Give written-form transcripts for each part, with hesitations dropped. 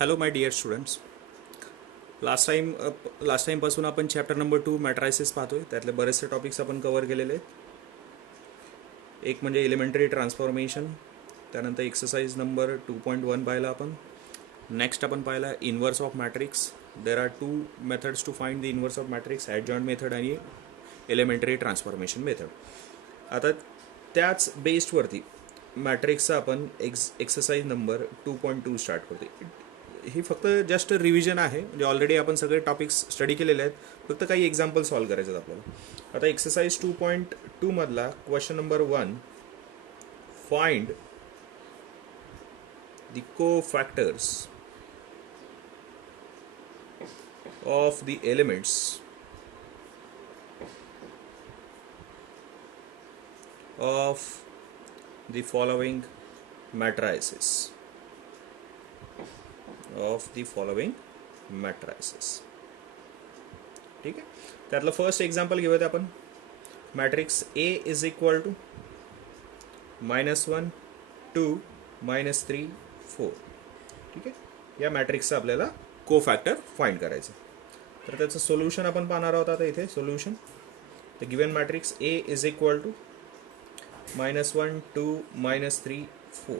Hello my dear students. Last टाईमपासून आपण chapter number 2 मॅट्रायसिस पाहतोय. त्यातले बरेचसे टॉपिक्स आपण कव्हर केलेले आहेत. एक म्हणजे एलिमेंटरी ट्रान्सफॉर्मेशन, त्यानंतर एक्सरसाइज नंबर 2.1 पाहिला आपण. नेक्स्ट आपण पाहिला inverse of matrix. There are two methods to find the inverse of matrix, adjoint method आणि एलिमेंटरी ट्रान्सफॉर्मेशन मेथड. आता त्याच बेस्डवरती मॅट्रिक्सचा आपण एक्सरसाइज नंबर 2.2 स्टार्ट करतो. ही फक्त जस्ट रिव्हिजन आहे, म्हणजे ऑलरेडी आपण सगळे टॉपिक्स स्टडी केलेले आहेत, फक्त काही एक्झाम्पल सॉल्व्ह करायचे आहेत आपल्याला. आता एक्सरसाइज 2.2 मधला question number 1, find the cofactors of the elements of the following matrices of the following matrices. ठीक आहे, त्यातलं फर्स्ट एक्झाम्पल घेऊयात आपण. Matrix A is equal to -1 2 -3 4. ठीक आहे, या मॅट्रिक्सचा आपल्याला को फॅक्टर फाइंड करायचं. तर त्याचं सोल्युशन आपण पाहणार आहोत. आता इथे solution, the given matrix A is equal to -1 2 -3 4.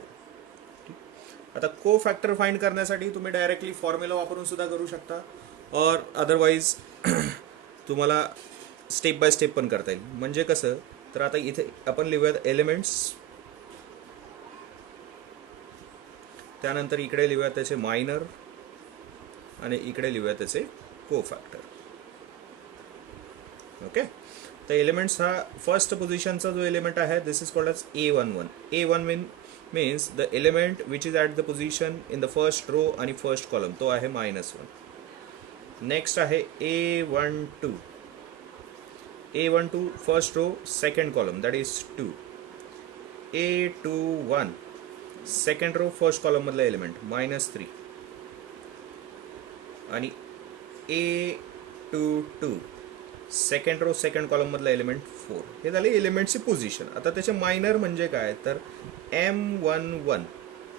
आता को फॅक्टर फाइंड करण्यासाठी तुम्ही डायरेक्टली फॉर्म्युला वापरून सुद्धा करू शकता, और अदरवाईज तुम्हाला स्टेप बाय स्टेप पण करता येईल. म्हणजे कसं, तर आता इथे आपण लिहूयात एलिमेंट्स, त्यानंतर इकडे लिहूयात त्याचे मायनर आणि इकडे लिहूयात त्याचे को फॅक्टर. ओके, तर एलिमेंट्स हा फर्स्ट पोझिशनचा जो एलिमेंट आहे, this is called as A11. A1 means the element which is at the position in the first row आणि first column, तो आहे -1. नेक्स्ट आहे A12. A12 first row second column, that is 2. A21 second row first column मधला element -3. आणि A22 second row second column मधला element 4. हे झाले एलिमेंटची position. आता त्याचे मायनर म्हणजे काय, तर M11.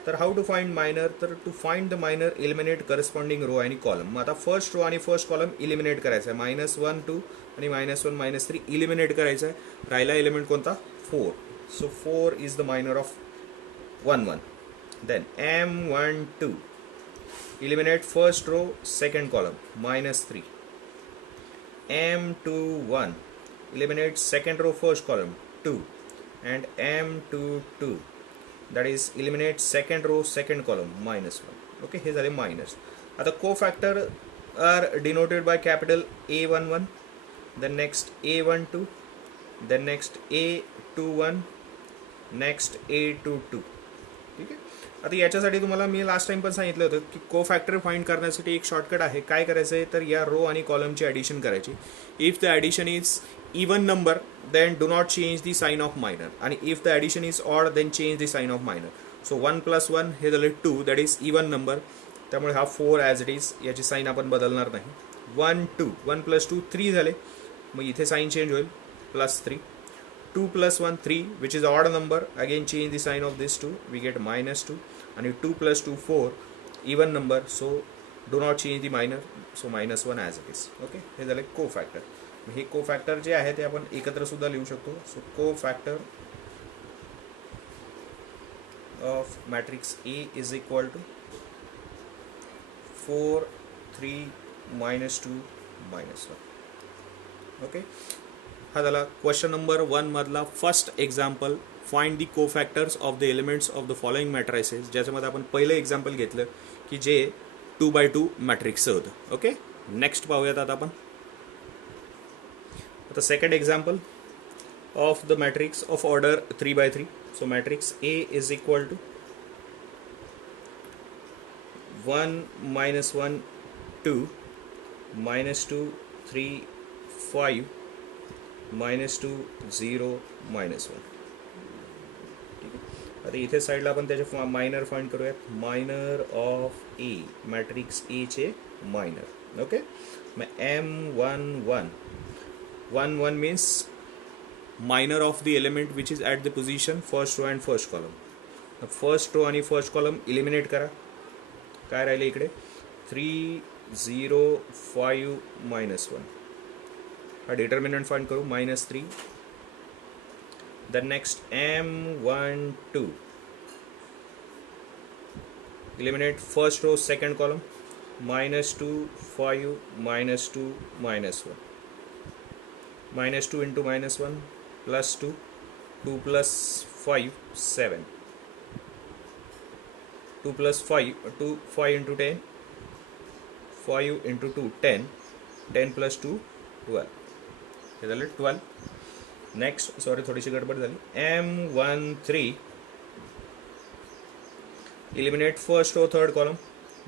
तर हाऊ टू फाइंड मायनर, तर to find the minor eliminate corresponding row आणि कॉलम. मग आता फर्स्ट रो आणि फर्स्ट कॉलम इलिमिनेट करायचा आहे. -1 2 आणि -1 -3 इलिमिनेट करायचं आहे. राहिला एलिमेंट कोणता, 4. So 4 is the minor of 11. Then M12 eliminate first row second column -3. M21 eliminate second row first column 2, and M22 that is eliminate second row second column -1. Okay, हे झाले minus. आता cofactor are denoted by capital A11, then next A12, then next A21, next A22. ठीक आहे, आता याच्यासाठी तुम्हाला मी last time पण सांगितलं होतं की को फॅक्टर फाइंड करण्यासाठी एक शॉर्टकट आहे. काय करायचं आहे, तर या रो आणि कॉलमची ॲडिशन करायची. If the addition is even number then do not change the sign of minor, आणि if the addition is odd then change the sign of minor. So 1 + 1 हे झाले 2, दॅट इज इवन नंबर, त्यामुळे हा 4 as it is, याची sine आपण बदलणार नाही. 1 2 1 + 2 3 झाले, मग इथे साईन चेंज होईल +3. 2 + 1 3, which is odd number, again change the sign of this 2, we get -2. आणि 2 + 2 4, even number, so do not change the minor, so -1 as it is. Okay, हे झाले को फॅक्टर. हे को फॅक्टर जे आहे ते आपण एकत्र सुद्धा लिहू शकतो. So cofactor of matrix A is equal to 4 3 -2 -1. Okay, हा झाला क्वेश्चन नंबर 1 मधला फर्स्ट एक्झाम्पल, फाइंड दी को factors of the elements of the following matrices, ज्याच्यामध्ये आपण पहिलं एक्झाम्पल घेतलं की जे 2x2 मॅट्रिक्सचं होतं. ओके, नेक्स्ट पाहूयात आता आपण. आता second example of the matrix of order 3x3. So matrix A is equal to 1 -1 2 -2 3 5 -2 0 -1. आता इथे साईडला आपण त्याचे मायनर फाइंड करूयात. मायनर ऑफ ए, मॅट्रिक्स ए चे मायनर. ओके, मग M11 1 means minor of the element which is at the position first row and first column. First row आणि first column eliminate करा. काय राहिले इकडे 3 0 5 -1. हा डिटर्मिनंट फाइंड करू -3. Then next M12, eliminate first row second column, -2 5 -2 -1. -2 into -1 +2, 2 plus 5 7, 2 plus 5 2 5 into 10, 5 into 2 10, 10 plus 2 12. हे झालं 12. Next sorry थोडीशी गडबड झाली. M13, eliminate first row third column,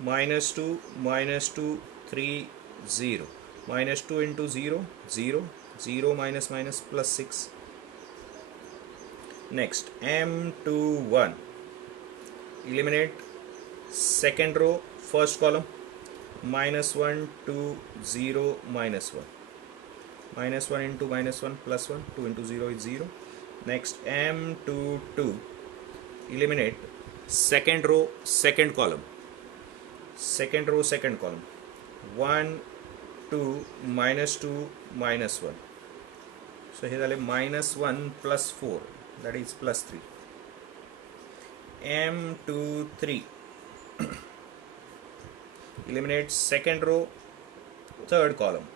-2 -2 3 0, -2 into 0 0, 0 minus minus +6. Next M21, eliminate second row first column, -1 2 0 -1, -1 into -1 +1, 2 into 0 is 0. Next M22, eliminate second row second column, 1 2 -2 -1. So हे झाले -1 + 4, that is +3. M23, eliminate second row third column,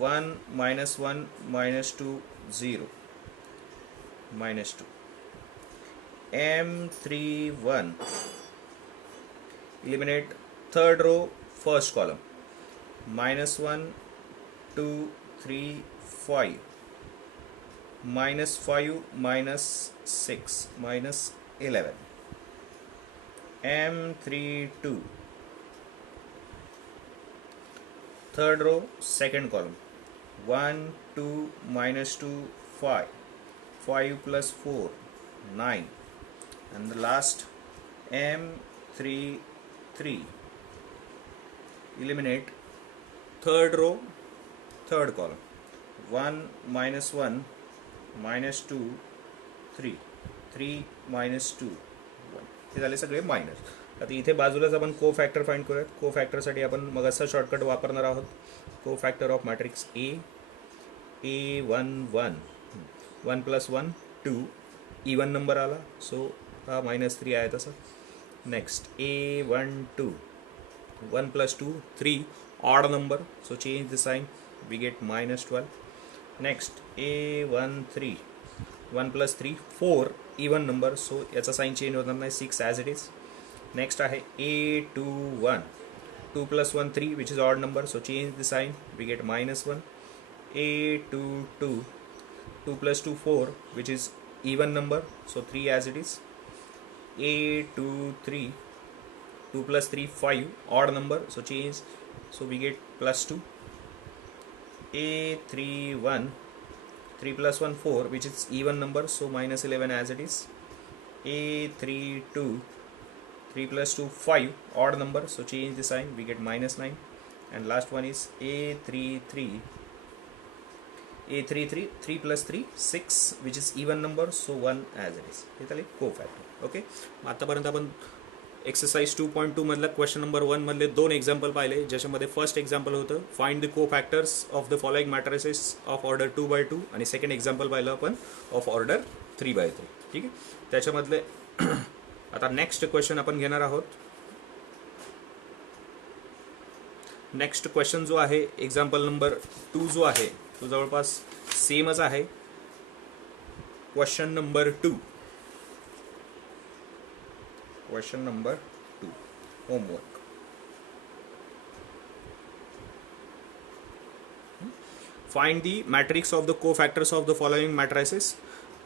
1 -1 -2 0 -2. M31, eliminate third row first column, -1 2 3 5, -5 -6 -11. M32, third row second column, 1 2 -2 5, 5 plus 4 9. And the last M33, eliminate third row third column, 1 -1 -2 3, 3 -2 1. हे झाले सगळे minus. आता इथे बाजूलाच आपण को फॅक्टर फाइंड करूयात. को फॅक्टरसाठी आपण मग असा शॉर्टकट वापरणार आहोत. Cofactor of matrix A1 1 1 + 1 2, even number आला सो हा -3 आहे तसा. Next A12, 1 + 2 3, odd number so change the sign, we get -12. Next A13, 1 + 3 4, even number so याचा साइन चेंज होणार नाही, 6 ॲज इट इज. नेक्स्ट आहे A21, 2 + 1 3 which is odd number so change the sign, we get -1. A22, 2 + 2 4 which is even number so 3 as it is. A23, 2 + 3 5, odd number so change, so we get +2. A31, 3 + 1 4 which is even number so -11 as it is. A32, 3 + 2 5, odd number so change the sign, we get -9. And last one is A33, 3 + 3 6 which is even number so 1 as it is. हे झाले को factor. Okay, आतापर्यंत आपण exercise 2.2 मधला question number 1 मधले 2 example पाहिले, ज्याच्यामध्ये first example होतं find the cofactors of the following matrices of order 2/2 आणि सेकंड एक्झाम्पल पाहिलं आपण ऑफ ऑर्डर 3/3. ठीक आहे, त्याच्यामधले आता नेक्स्ट क्वेश्चन आपण घेणार आहोत. नेक्स्ट क्वेश्चन जो आहे एक्झाम्पल नंबर 2 जो आहे तो जवळपास सेमच आहे. Question number 2, question number 2 homework. Find the matrix of the cofactors of the following matrices.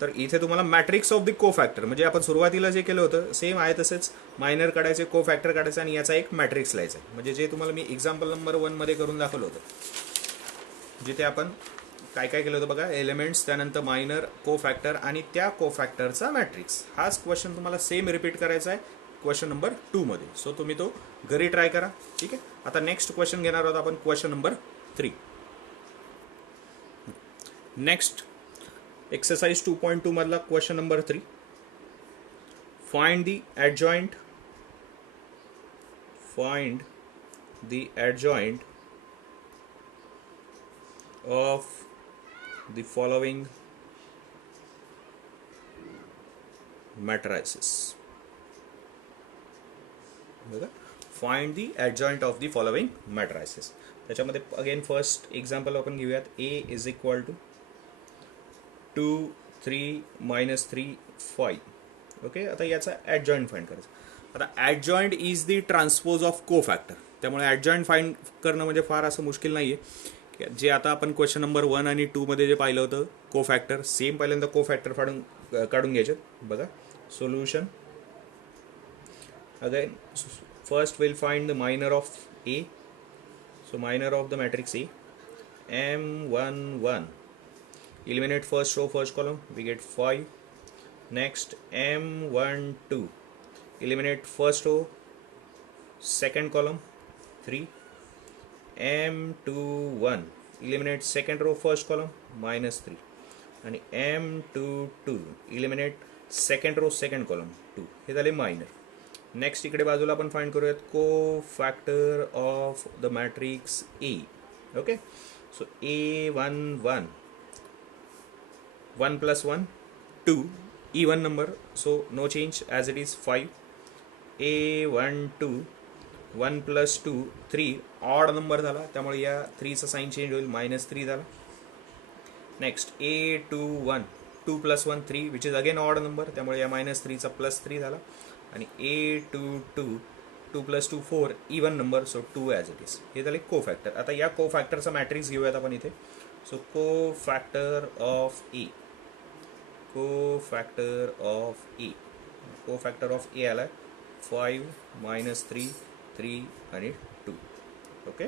तर इथे तुम्हाला matrix of the cofactor म्हणजे आपण सुरुवातीला जे केलं होतं सेम आहे तसेच मायनर काढायचे, को फॅक्टर काढायचं आणि याचा एक मॅट्रिक्स लिहायचा आहे. म्हणजे जे तुम्हाला मी एक्झाम्पल नंबर 1 मध्ये करून दाखवलं होतं, जिथे आपण काय काय केलं होतं बघा, एलिमेंट्स, त्यानंतर मायनर, को फॅक्टर आणि त्या को फॅक्टरचा मॅट्रिक्स. हाच क्वेश्चन तुम्हाला सेम रिपीट करायचा आहे क्वेश्चन नंबर 2 मध्ये. सो तुम्ही तो घरी ट्राय करा. ठीक आहे, आता नेक्स्ट क्वेश्चन घेणार आहोत आपण क्वेश्चन नंबर 3. नेक्स्ट एक्सरसाइज 2.2 मधला question number 3. Find the adjoint find the adjoint of the following matrices. बघा, find the adjoint of the following matrices. त्याच्यामध्ये अगेन फर्स्ट एक्झाम्पल आपण घेऊयात. A is equal to 2 3 -3 5. Okay, आता याचा adjoint find करायचा. आता adjoint is the transpose of cofactor. त्यामुळे adjoint find करणं म्हणजे फार असं मुश्किल नाही आहे. जे आता आपण क्वेश्चन नंबर 1 आणि 2 मध्ये जे पाहिलं होतं को फॅक्टर, सेम पहिल्यांदा को फॅक्टर काढून घ्यायचे. बघा solution. Again, first we'll find the minor of A. So minor of the matrix A, M11. Eliminate first row, first column. We get 5. Next M12. Eliminate first row, second column, 3. M21. Eliminate second row, first column, -3. And M22. Eliminate second row, second column, 2. हे झाले minor. Next इकडे बाजूला आपण find करूयात को factor of the matrix A. Okay, so A11 1 + 1 2 even number, so no change as it is 5. A12 1 + 2 3 odd number झाला, त्यामुळे या 3 चा साइन चेंज होईल, -3 झाला. Next A21 2 + 1 3 which is again odd number, त्यामुळे या -3 चा +3 झाला. आणि A22 2 + 2 4 even number, so 2 as it is. हे झाले को फॅक्टर. आता या को फॅक्टरचा मॅट्रिक्स घेऊयात आपण इथे. सो को फॅक्टर ऑफ ए, को फॅक्टर ऑफ ए, को फॅक्टर ऑफ ए आला 5 -3 3 आणि 2. ओके,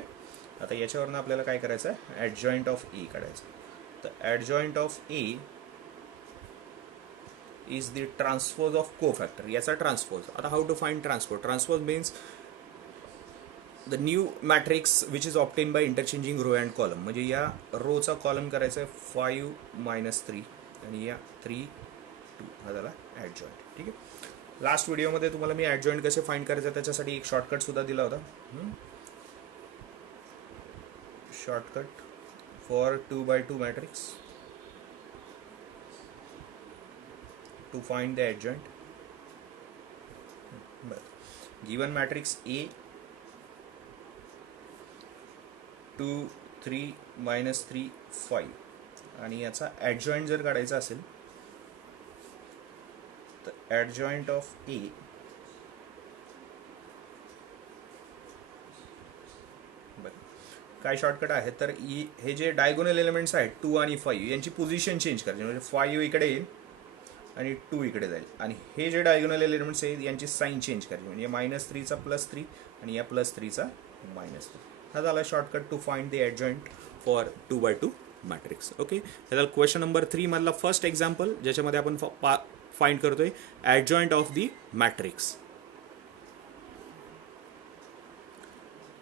आता याच्यावरनं आपल्याला काय करायचं आहे, ॲडजॉइंट ऑफ ए काढायचं. तर adjoint of A is the transpose of cofactor. याचा ट्रान्सपोज. आता how to find transpose. Transpose means the new matrix which is obtain by interchanging row and column. म्हणजे या रोचा कॉलम करायचा आहे 5 -3 आणि या 3 2. हा झाला ॲडजॉइंट. ठीक आहे. लास्ट व्हिडिओमध्ये तुम्हाला मी ॲडजॉइंट कसे फाइंड करायचं त्याच्यासाठी एक शॉर्टकट सुद्धा दिला होता. Shortcut for 2x2 matrix to find the adjoint. Given matrix A 2 3 -3 5 आणि याचा adjoint जर काढायचा असेल तर adjoint of A काय शॉर्टकट आहे, तर हे जे डायगोनल एलिमेंट्स आहेत 2 आणि 5 यांची पोझिशन चेंज करायची. म्हणजे 5 इकडे येईल आणि 2 इकडे जाईल. आणि हे जे डायगोनल एलिमेंट्स आहेत यांची साइन चेंज करायची. म्हणजे -3 चा +3 आणि या +3 चा -3. हा झाला shortcut to find the adjoint for 2x2 matrix. Okay, त्याला क्वेश्चन नंबर 3 मधला फर्स्ट एक्झाम्पल ज्याच्यामध्ये आपण फाइंड करतोय adjoint of the matrix.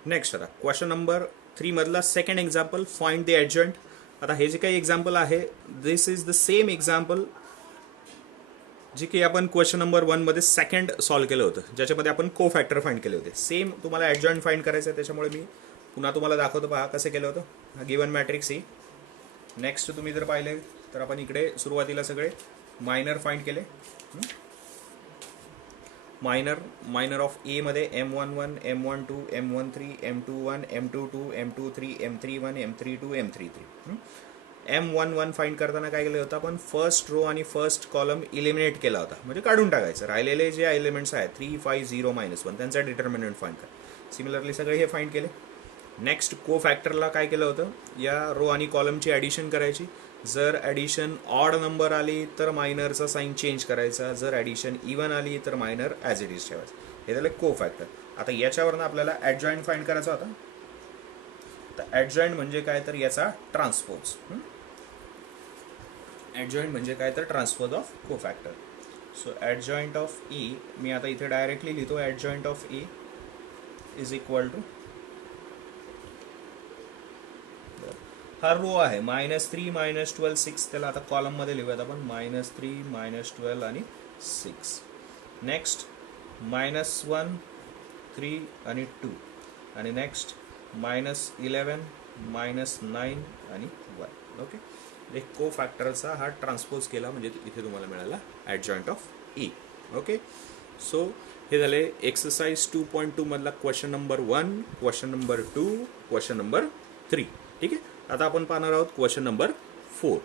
Next आता क्वेश्चन नंबर 3 मधला second example, find the adjoint. आता हे जे काही एक्झाम्पल आहे this is the same example जे की आपण क्वेश्चन नंबर 1 मध्ये सेकंड सॉल्व्ह केलं होतं, ज्याच्यामध्ये आपण को फॅक्टर फाइंड केले होते. सेम तुम्हाला ॲडजॉइंट फाइंड करायचं आहे, त्याच्यामुळे मी पुन्हा तुम्हाला दाखवतो. पहा कसं केलं होतं. हा गिवन मॅट्रिक्स ए. नेक्स्ट तुम्ही जर पाहिले तर आपण इकडे सुरुवातीला सगळे मायनर फाइंड केले. मायनर ऑफ ए मध्ये M11 M12 M13 M21 M22 M23 M31 M32 M33. M11 find करताना काय केलं होतं आपण, फर्स्ट रो आणि फर्स्ट कॉलम इलिमिनेट केला होता, म्हणजे काढून टाकायचं. राहिलेले जे एलिमेंट्स आहेत 3 5 0 -1 त्यांचा डिटर्मिनंट फाइंड करा. सिमिलरली सगळे हे फाइंड केले. नेक्स्ट को फॅक्टरला काय केलं होतं, या रो आणि कॉलमची ॲडिशन करायची. जर ॲडिशन ऑड नंबर आली तर मायनरचा साइन चेंज करायचा, जर ॲडिशन इवन आली तर मायनर ॲज इट इज ठेवायचं. हे झालं को फॅक्टर. आता याच्यावरनं आपल्याला ॲडजॉइंट फाइंड करायचा होता. तर ॲडजॉइंट म्हणजे काय, तर याचा ट्रान्सपोज. ॲडजॉइंट म्हणजे काय, तर transpose of cofactor. So adjoint of E मी आता इथे डायरेक्टली लिहितो. Adjoint of A is equal to, हा रो आहे -3 -12 6. त्याला आता कॉलम मध्ये लिहूयात आपण -3 -12 आणि 6. नेक्स्ट -1 3 आणि 2 आणि नेक्स्ट -11 -9 आणि 1. ओके, एक को फॅक्टरचा हा ट्रान्सपोज केला म्हणजे इथे तुम्हाला मिळाला ॲडजॉइंट ऑफ ई. ओके, सो हे झाले एक्सरसाइज 2.2 मधला question number 1, question number 2, question number 3. ठीक आहे, आता आपण पाहणार आहोत question number 4.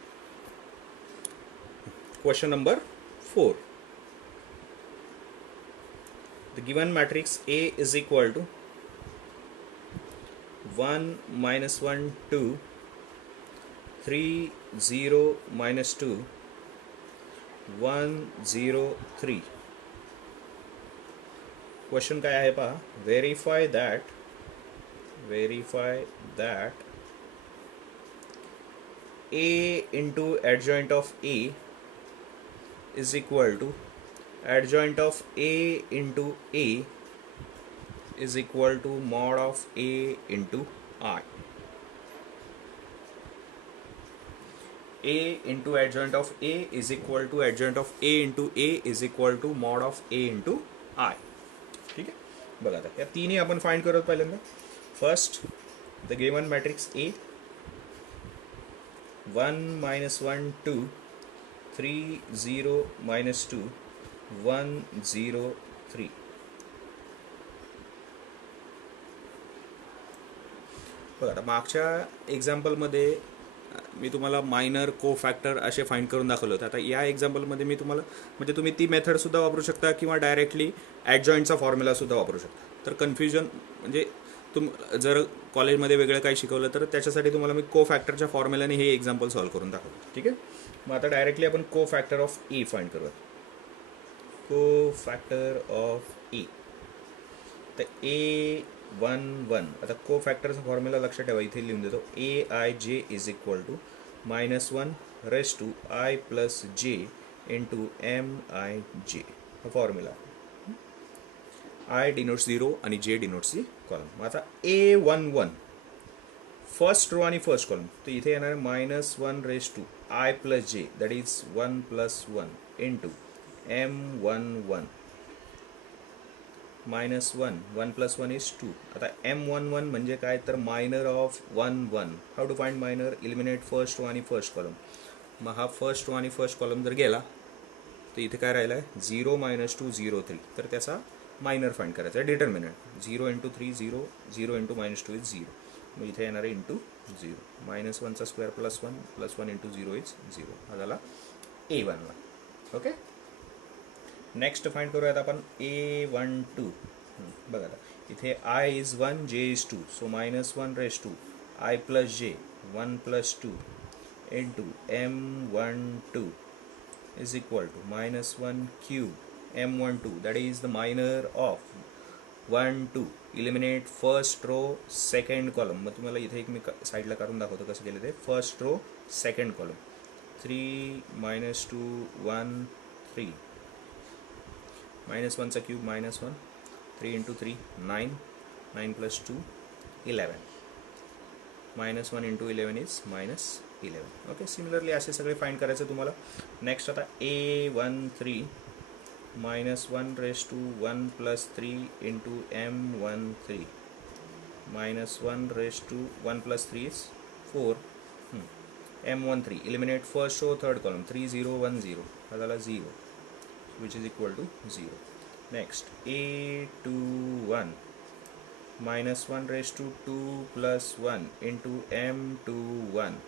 Question number 4. The given matrix A is equal to 1 -1 2 3 0 -2 1 0 3. Question काय आहे पहा, verify that A into adjoint of A is equal to adjoint of A into A is equal to mod of A into I. A into adjoint of A is equal to adjoint of A into A is equal to mod of A into I. ठीक आहे, बघा आता या तिन्ही आपण find करत पहिल्यांदा. First the given matrix A 1 -1 2 3 0 -2 1 0 3. बघा आता मागच्या एक्झाम्पलमध्ये मी तुम्हाला मायनर को फॅक्टर असे फाइंड करून दाखवलं होतं. आता या एक्झाम्पलमध्ये मी तुम्हाला म्हणजे तुम्ही ती मेथडसुद्धा वापरू शकता किंवा डायरेक्टली ॲडजॉईंटचा फॉर्म्युलासुद्धा वापरू शकता. तर कन्फ्युजन म्हणजे जर कॉलेजमध्ये वेगळं काही शिकवलं तर त्याच्यासाठी तुम्हाला मी को फॅक्टरच्या फॉर्म्युलाने हे एक्झाम्पल सॉल्व्ह करून दाखवतो. ठीक आहे, मग आता डायरेक्टली आपण को फॅक्टर ऑफ ई फाइंड करूया. को फॅक्टर ऑफ ई तर A11. आता को फॅक्टरचा फॉर्म्युला लक्षात ठेवा, इथे लिहून देतो. AIJ is equal to -1 raise to I plus J into MIJ. हा फॉर्म्युला. I डिनोट्स 0 आणि J डिनोट्स दी कॉलम. आता A11 फर्स्ट रो आणि फर्स्ट कॉलम, तर इथे येणार -1 raise to I plus J that is 1 plus 1 into M11 -1 1 plus 1 is 2. आता M11 म्हणजे काय तर minor of 1 1. How to find minor? Eliminate first row आणि फर्स्ट कॉलम. मग हा फर्स्ट रो आणि फर्स्ट कॉलम जर गेला तर इथे काय राहिला आहे 0 -2 0 3. तर त्याचा मायनर फाइंड करायचा आहे, डिटर्मिनंट. 0 × 3 0 0 × -2 इज 0. मग इथे येणार आहे इंटू 0. -1चा स्क्वेअर प्लस 1 प्लस 1 × 0 इज 0. हा झाला A1ला. ओके, नेक्स्ट फाइंड करूयात आपण A12. बघा आता इथे I is 1 J is 2. So -1 raise to I plus J 1 plus 2 into M12 is equal to -1 cube M12 that is the minor of 1 2. Eliminate first row second column. मग तुम्हाला इथे एक मी साईडला काढून दाखवतो कसं केलं ते. फर्स्ट रो सेकंड कॉलम 3 -2 1 3 -1चा cube -1 3 × 3 9 9 plus 2 11. -1 × 11 is -11. Okay, similarly असे सगळे फाइंड करायचं तुम्हाला. नेक्स्ट आता A13 -1 raise to 1 plus 3 into M13 -1 raise to 1 plus 3 is 4. M13 eliminate first row third column 3 0 1 0. हा झाला 0 which is equal to 0. Next A21 -1 raised to 2 plus 1 into M21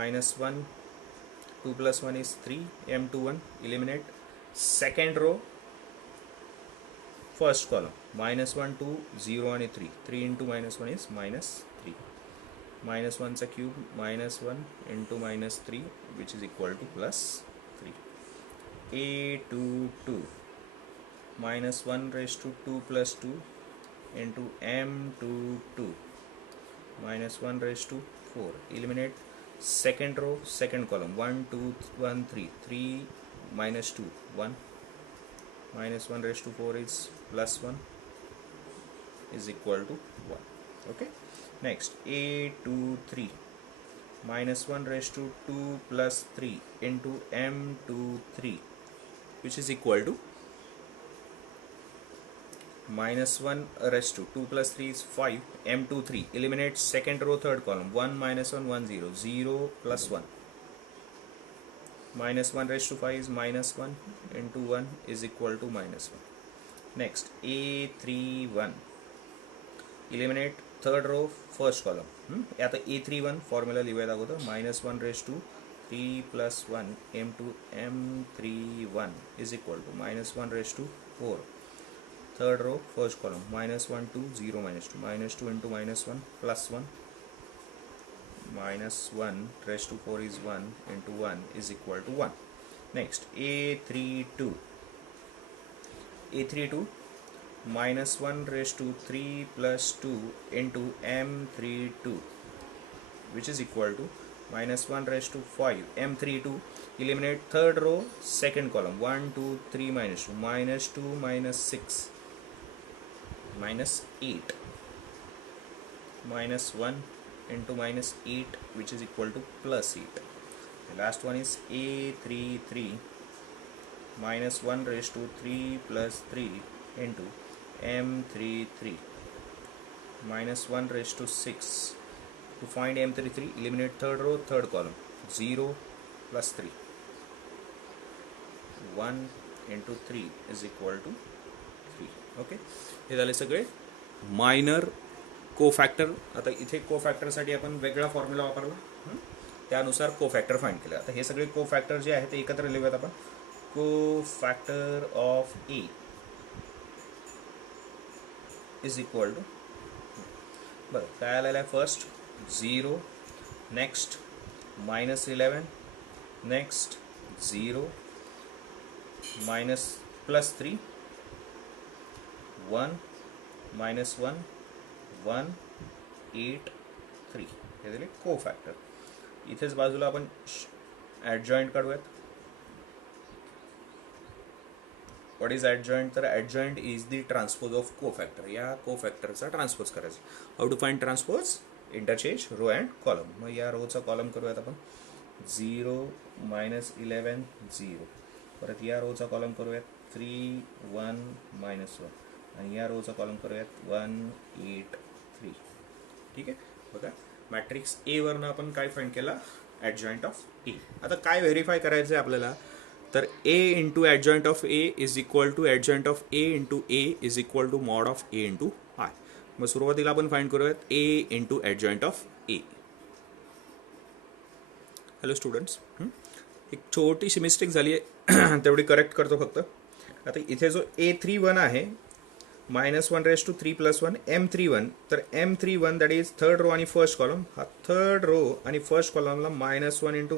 -1 2 plus 1 is 3 M21. Eliminate second row first column -1 2 0 and 3 3 into -1 is -3. -1 चा cube -1 into -3 which is equal to +3. A22 -1 raised to 2 plus 2 into M22 -1 raised to 4. Eliminate second row second column 1 2 1 3 3 minus 2 1 -1 raised to 4 is +1 is equal to 1. Okay, next A23 -1 raised to 2 plus 3 into M23 which is equal to -1 raised to 2 plus 3 is 5, m2 3, eliminate second row third column, 1 minus 1 1 0, 0 plus 1, -1 raised to 5 is -1 into 1 is equal to -1. Next a31, eliminate third row first column. आता a31 formula लिहूयात अगोदर, -1 raised to 3 plus 1 m2 m31 is equal to -1 raised to 4. Third row first column, -1 2 0 -2, -2 into -1 plus 1, -1 raised to 4 is 1 into 1 is equal to 1. Next a32, -1 raised to 3 plus 2 into m32, which is equal to -1 raised to 5 m32, eliminate third row second column, 1 2 3 -2, -2 -6 -8, -1 into -8, which is equal to +8. The last one is a33, -1 raised to 3 plus 3 into m33, -1 raised to 6. To find m33, eliminate third row third column, 0 plus 3, 1 into 3 is equal to 3. Okay, हे झाले सगळे minor कोफॅक्टर. आता इथे कोफॅक्टरसाठी आपण वेगळा formula वापरला, त्यानुसार कोफॅक्टर find केलं. आता हे सगळे कोफॅक्टर जे आहेत ते एकत्र लिहूयात आपण. Cofactor of A is equal to, बरं काय आलेलं आहे, फर्स्ट 0, नेक्स्ट -11, नेक्स्ट 0, +3, 1, -1, 1, 8, 3. हे झाले कोफॅक्टर. इथेच बाजूला आपण ॲडजॉईंट काढूयात. What is adjoint? तर adjoint is the transpose of cofactor. या कोफॅक्टरचा ट्रान्सपोज करायचा. How to find transpose? Interchange row and column. मग या रोचा कॉलम करूयात आपण, 0 -11 0. परत या रोचा कॉलम करूयात 3 1 -1, आणि या रोचा कॉलम करूयात 1 8 3. ठीक आहे, बघा मॅट्रिक्स ए वरनं आपण काय फाइंड केला, ॲडजॉईंट ऑफ ए. आता काय व्हेरीफाय करायचं आहे आपल्याला, तर A into adjoint of A is equal to adjoint of A into A is equal to mod of A into I. मग सुरुवातीला आपण फाइंड करूयात A into adjoint of A. Hello students, एक छोटीशी मिस्टेक झाली आहे तेवढी करेक्ट करतो फक्त. आता इथे जो a31 आहे, -1 raised to 3 plus 1 m31, तर m31 that is third row आणि फर्स्ट कॉलम. हा थर्ड रो आणि फर्स्ट कॉलमला -1 इंटू